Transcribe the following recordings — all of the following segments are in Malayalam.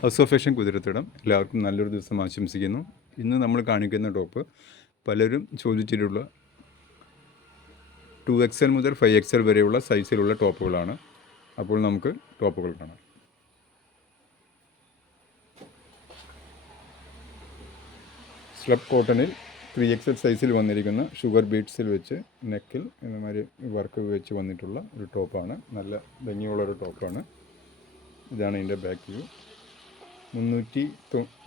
House of fashion കുതിരത്തിടം. എല്ലാവർക്കും നല്ലൊരു ദിവസം ആശംസിക്കുന്നു. ഇന്ന് നമ്മൾ കാണിക്കുന്ന ടോപ്പ് പലരും ചോദിച്ചിട്ടുള്ള ടു എക്സൽ മുതൽ ഫൈവ് എക്സൽ വരെയുള്ള സൈസിലുള്ള ടോപ്പുകളാണ്. അപ്പോൾ നമുക്ക് ടോപ്പുകൾ കാണാം. സ്ലബ് കോട്ടണിൽ ത്രീ എക്സൽ സൈസിൽ വന്നിരിക്കുന്ന ഷുഗർ ബീഡ്സിൽ വെച്ച് നെക്കിൽ ഇതേമാതിരി വർക്ക് വെച്ച് വന്നിട്ടുള്ള ഒരു ടോപ്പാണ്. നല്ല ഭംഗിയുള്ളൊരു ടോപ്പാണ്. ഇതാണ് ഇതിന്റെ ബാക്ക് വ്യൂ മുന്നൂറ്റി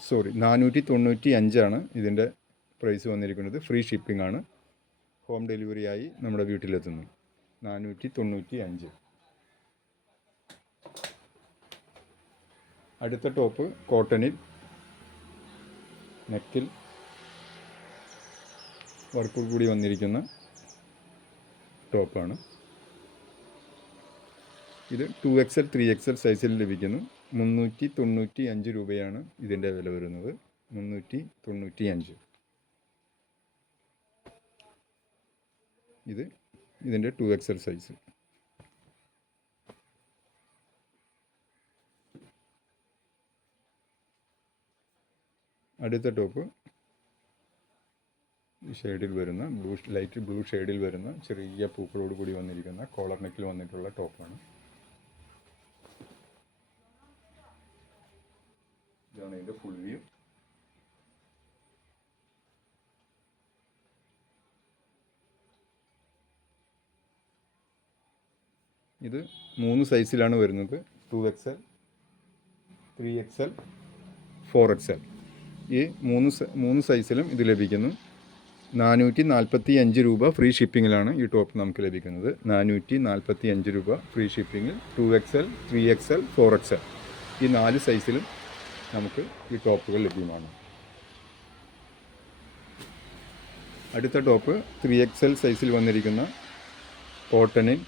സോറി നാനൂറ്റി തൊണ്ണൂറ്റി അഞ്ചാണ് ഇതിന്റെ പ്രൈസ് വന്നിരിക്കുന്നത്. ഫ്രീ ഷിപ്പിംഗ് ആണ്. ഹോം ഡെലിവറി ആയി നമ്മുടെ വീട്ടിലെത്തുന്നു. നാനൂറ്റി തൊണ്ണൂറ്റി അഞ്ച് അടുത്ത ടോപ്പ് കോട്ടണിൽ നെക്കിൽ വർക്കോട് കൂടി വന്നിരിക്കുന്ന ടോപ്പാണ് ഇത് ടു എക്സൽ ത്രീ എക്സൽ സൈസിൽ ലഭിക്കുന്നു. മുന്നൂറ്റി തൊണ്ണൂറ്റി അഞ്ച് രൂപയാണ് ഇതിന്റെ വില വരുന്നത്. മുന്നൂറ്റി തൊണ്ണൂറ്റി അഞ്ച്. ഇത് ഇതിന്റെ ടു എക്സൽ സൈസ്. അടുത്ത ടോപ്പ് ഷെയ്ഡിൽ വരുന്ന ബ്ലൂ ലൈറ്റ് ബ്ലൂ ഷെയ്ഡിൽ വരുന്ന ചെറിയ പൂക്കളോട് കൂടി വന്നിരിക്കുന്ന കോളർ നെക്കിൽ വന്നിട്ടുള്ള ടോപ്പാണ്. ഇതാണ് ഇതിന്റെ ഫുൾ വ്യൂ ഇത് മൂന്ന് സൈസിലാണ് വരുന്നത്. Two X L three X L four X L ഈ മൂന്ന് മൂന്ന് സൈസിലും ഇത് ലഭിക്കുന്നു. നാനൂറ്റി നാൽപ്പത്തി അഞ്ച് രൂപ ഫ്രീ ഷിപ്പിങ്ങിലാണ് ഈ ടോപ്പ് നമുക്ക് ലഭിക്കുന്നത്. നാനൂറ്റി നാൽപ്പത്തി അഞ്ച് രൂപ free ഷിപ്പിങ്ങിൽ two X L three X L four X L ഈ നാല് സൈസിലും നമുക്ക് ഈ ടോപ്പുകൾ ലഭ്യമാണ്. അടുത്ത ടോപ്പ് ത്രീ എക്സ് എൽ സൈസിൽ വന്നിരിക്കുന്ന കോട്ടണിൽ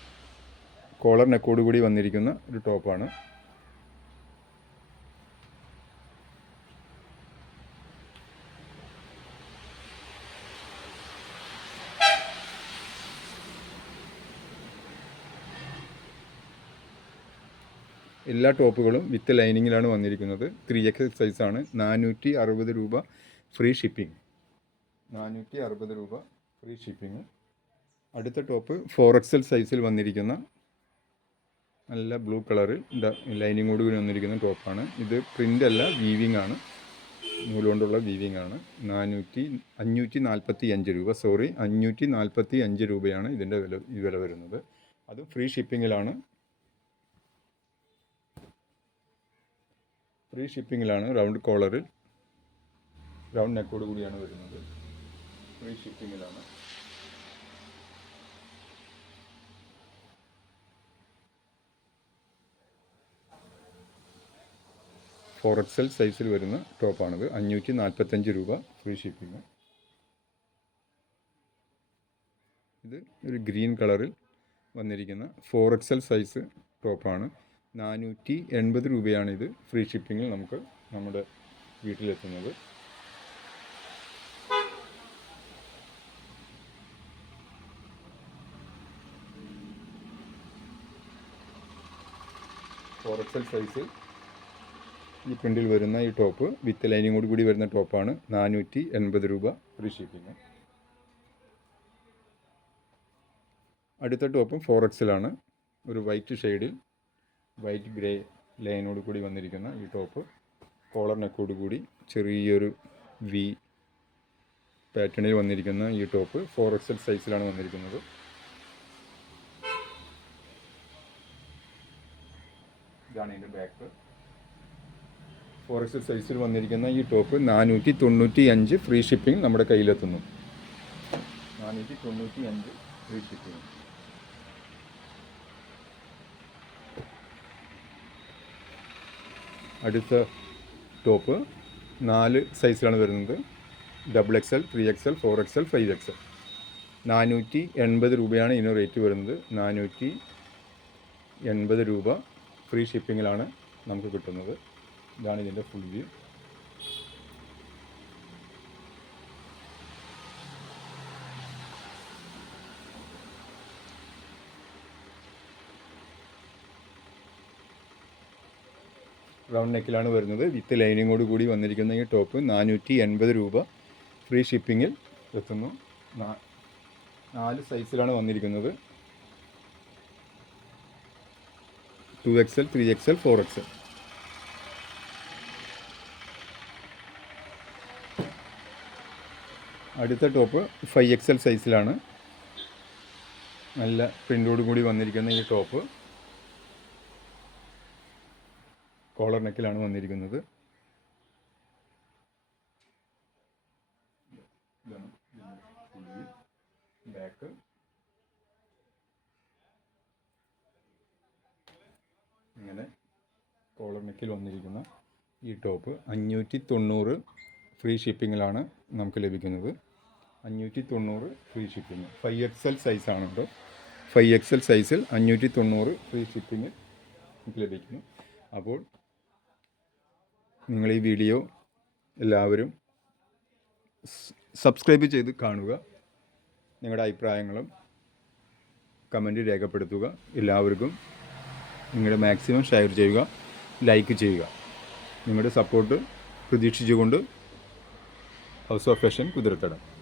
കോളർ നെക്കോട് കൂടി വന്നിരിക്കുന്ന ഒരു ടോപ്പാണ്. എല്ലാ ടോപ്പുകളും വിത്ത് ലൈനിങ്ങിലാണ് വന്നിരിക്കുന്നത്. ത്രീ എക്സ് സൈസാണ് നാനൂറ്റി അറുപത് രൂപ ഫ്രീ ഷിപ്പിംഗ്. നാനൂറ്റി അറുപത് രൂപ ഫ്രീ ഷിപ്പിംഗ്. അടുത്ത ടോപ്പ് ഫോർ എക്സൽ സൈസിൽ വന്നിരിക്കുന്ന നല്ല ബ്ലൂ കളറിൽ ലൈനിങ്ങോട് കൂടി വന്നിരിക്കുന്ന ടോപ്പാണ്. ഇത് പ്രിന്റ് അല്ല വീവിംഗ് ആണ്. നൂലുകൊണ്ടുള്ള വീവിംഗ് ആണ്. നാനൂറ്റി അഞ്ഞൂറ്റി നാൽപ്പത്തി അഞ്ച് രൂപ സോറി അഞ്ഞൂറ്റി നാൽപ്പത്തി അഞ്ച് രൂപയാണ് ഇതിന്റെ വില വില വരുന്നത്. അത് ഫ്രീ ഷിപ്പിങ്ങിലാണ്. ഫ്രീ ഷിപ്പിങ്ങിലാണ് റൗണ്ട് കോളറിൽ റൗണ്ട് നെക്കോട് കൂടിയാണ് വരുന്നത്. ഫ്രീ ഷിപ്പിങ്ങിലാണ് ഫോർ എക്സൽ സൈസിൽ വരുന്ന ടോപ്പാണിത് അഞ്ഞൂറ്റി നാൽപ്പത്തഞ്ച് രൂപ ഫ്രീ ഷിപ്പിംഗ് ഇത് ഒരു ഗ്രീൻ കളറിൽ വന്നിരിക്കുന്ന ഫോർ എക്സൽ സൈസ് ടോപ്പാണ് നാനൂറ്റി എൺപത് രൂപയാണിത് ഫ്രീ ഷിപ്പിങ്ങിൽ നമുക്ക് നമ്മുടെ വീട്ടിലെത്തുന്നത്. ഫോർ സൈസിൽ ഈ പ്രിന്റിൽ വരുന്ന ഈ ടോപ്പ് വിത്ത് ലൈനിങ്ങോട് കൂടി വരുന്ന ടോപ്പാണ് നാനൂറ്റി എൺപത് രൂപ ഫ്രീ ഷിപ്പിംഗ് അടുത്ത ടോപ്പും ഫോർ എക്സിലാണ് ഒരു വൈറ്റ് ഷെയ്ഡിൽ വൈറ്റ് ഗ്രേ ലൈനോട് കൂടി വന്നിരിക്കുന്ന ഈ ടോപ്പ് കോളർ നെക്കോട് കൂടി ചെറിയൊരു വി പാറ്റേണിൽ വന്നിരിക്കുന്ന ഈ ടോപ്പ് ഫോർ എക്സൽ സൈസിലാണ് വന്നിരിക്കുന്നത്. ഇതാണ് ഇതിന്റെ ബാക്ക് ഫോർ എക്സൽ സൈസിൽ വന്നിരിക്കുന്ന ഈ ടോപ്പ് നാനൂറ്റി തൊണ്ണൂറ്റി അഞ്ച് ഫ്രീ ഷിപ്പിംഗ് നമ്മുടെ കയ്യിലെത്തുന്നു. നാനൂറ്റി തൊണ്ണൂറ്റി അഞ്ച് ഫ്രീ ഷിപ്പിംഗ് അടുത്ത ടോപ്പ് നാല് സൈസിലാണ് വരുന്നത്. Double X L three X L four X L five X L നാനൂറ്റി എൺപത് രൂപയാണ് ഇതിന് റേറ്റ് വരുന്നത്. നാനൂറ്റി എൺപത് രൂപ ഫ്രീ ഷിപ്പിങ്ങിലാണ് നമുക്ക് കിട്ടുന്നത്. ഇതാണ് ഇതിന്റെ ഫുൾ വ്യൂ റൗണ്ട് നെക്കിലാണ് വരുന്നത്. വിത്ത് ലൈനിങ്ങോട് കൂടി വന്നിരിക്കുന്ന ഈ ടോപ്പ് നാനൂറ്റി എൺപത് രൂപ ഫ്രീ ഷിപ്പിങ്ങിൽ എത്തുന്നു. നാല് സൈസിലാണ് വന്നിരിക്കുന്നത്. Two X L three X L four X L അടുത്ത ടോപ്പ് ഫൈവ് എക്സ് എൽ സൈസിലാണ് നല്ല പ്രിന്റോട് കൂടി വന്നിരിക്കുന്ന ഈ ടോപ്പ് കോളർ നെക്കിലാണ് വന്നിരിക്കുന്നത്. ബാക്ക്. ഇങ്ങനെ കോളർ നെക്കിൽ വന്നിരിക്കുന്ന ഈ ടോപ്പ് അഞ്ഞൂറ്റി തൊണ്ണൂറ് ഫ്രീ ഷിപ്പിങ്ങിലാണ് നമുക്ക് ലഭിക്കുന്നത്. അഞ്ഞൂറ്റി തൊണ്ണൂറ് free shipping five X L സൈസാണ് കേട്ടോ ഫൈവ് എക്സ് എൽ സൈസിൽ അഞ്ഞൂറ്റി തൊണ്ണൂറ് ഫ്രീ ഷിപ്പിംഗ് നമുക്ക് ലഭിക്കുന്നു. അപ്പോൾ നിങ്ങൾ ഈ വീഡിയോ എല്ലാവരും സബ്സ്ക്രൈബ് ചെയ്ത് കാണുക. നിങ്ങളുടെ അഭിപ്രായങ്ങളും കമന്റ് രേഖപ്പെടുത്തുക. എല്ലാവർക്കും നിങ്ങളുടെ മാക്സിമം ഷെയർ ചെയ്യുക ലൈക്ക് ചെയ്യുക. നിങ്ങളുടെ സപ്പോർട്ട് പ്രതീക്ഷിച്ചുകൊണ്ട് ഹൗസ് ഓഫ് ഫാഷൻ കുതിരത്തടം.